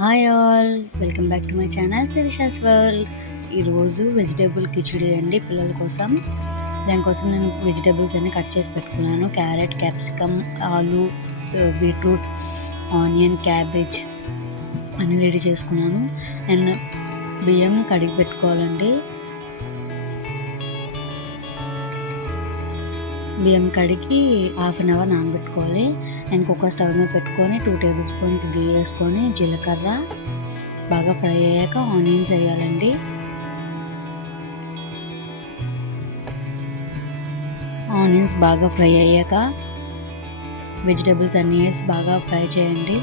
Hi all welcome back to my channel Shirisha's world ఈరోజు vegetable khichdi అండి పిల్లల కోసం. దానికోసం నేను వెజిటేబుల్స్ అన్ని కట్ చేసి పెట్టుకున్నాను. క్యారెట్ క్యాప్సికమ్ ఆలు బీట్రూట్ ఆనియన్ క్యాబేజ్ అన్ని రెడీ చేసుకున్నాను. అండ్ బియ్యం కడిగి పెట్టుకోవాలండి. బియ్యం కడిగి హాఫ్ అన్ అవర్ నానబెట్టుకోవాలి. అండ్ కుక్కర్ స్టవ్ మీద పెట్టుకొని టూ టేబుల్ స్పూన్స్ గీ వేసుకొని జీలకర్ర బాగా ఫ్రై అయ్యాక ఆనియన్స్ వేయాలండి. ఆనియన్స్ బాగా ఫ్రై అయ్యాక వెజిటేబుల్స్ అన్నీ వేసి బాగా ఫ్రై చేయండి.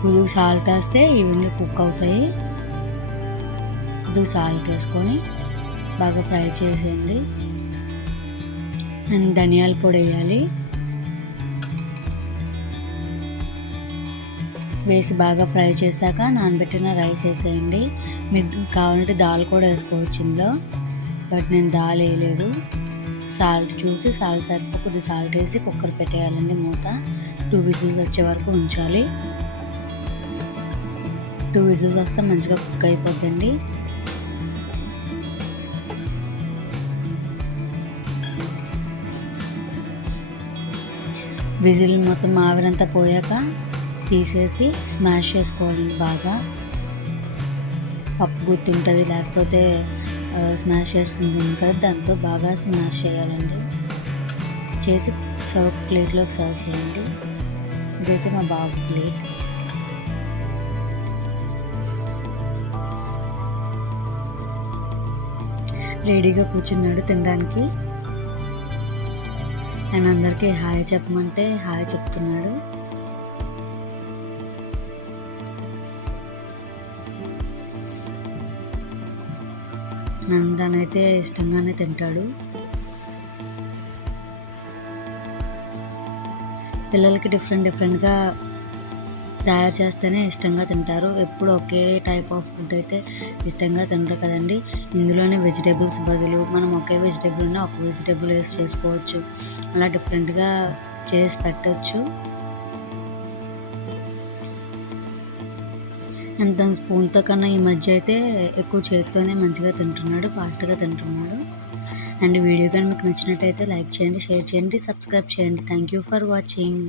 కొద్దిగా సాల్ట్ వేస్తే ఈవెన్గా కుక్ అవుతాయి. కొద్దిగా సాల్ట్ వేసుకొని బాగా ఫ్రై చేసేయండి. అండ్ ధనియాల పొడి వేయాలి. వేసి బాగా ఫ్రై చేశాక నానబెట్టిన రైస్ వేసేయండి. మీరు కావాలంటే దాల్ కూడా వేసుకోవచ్చు ఇందులో బట్ నేను దాల్ వేయలేదు. సాల్ట్ చూసి సాల్ట్ సరిపో కొద్ది సాల్ట్ వేసి కుక్కర్ పెట్టేయాలండి మూత. టూ విజిల్స్ వచ్చే వరకు ఉంచాలి. టూ విజిల్స్ వస్తే మంచిగా కుక్ అయిపోతుంది విజిల్ మొత్తం ఆవిరంతా పోయాక తీసేసి స్మాష్ చేసుకోవాలండి బాగా. పప్పు గుర్తుంటుంది లేకపోతే స్మాష్ చేసుకుంటుంది కదా దాంతో బాగా స్మాష్ చేయాలండి. చేసి సర్వ్ ప్లేట్లోకి సర్వ్ చేయండి. ఇదైతే మా బాబు ప్లేట్. రెడీగా కూర్చున్నాడు తినడానికి. అండ్ అందరికీ హాయ్ చెప్పమంటే హాయ్ చెప్తున్నాడు. అండ్ దానైతే ఇష్టంగానే తింటాడు. పిల్లలకి డిఫరెంట్ డిఫరెంట్గా తయారు చేస్తేనే ఇష్టంగా తింటారు. ఎప్పుడు ఒకే టైప్ ఆఫ్ ఫుడ్ అయితే ఇష్టంగా తినరు కదండి. ఇందులోనే వెజిటేబుల్స్ బదులు మనం ఒకే వెజిటేబుల్ ఉన్న ఒక వెజిటేబుల్ వేసి చేసుకోవచ్చు. అలా డిఫరెంట్గా చేసి పెట్టవచ్చు అండ్ దాని స్పూన్తో కన్నా ఈ మధ్య అయితే ఎక్కువ చేతితోనే మంచిగా తింటున్నాడు ఫాస్ట్గా తింటున్నాడు. అండ్ వీడియో కానీ మీకు నచ్చినట్టయితే లైక్ చేయండి షేర్ చేయండి సబ్స్క్రైబ్ చేయండి. Thank you for watching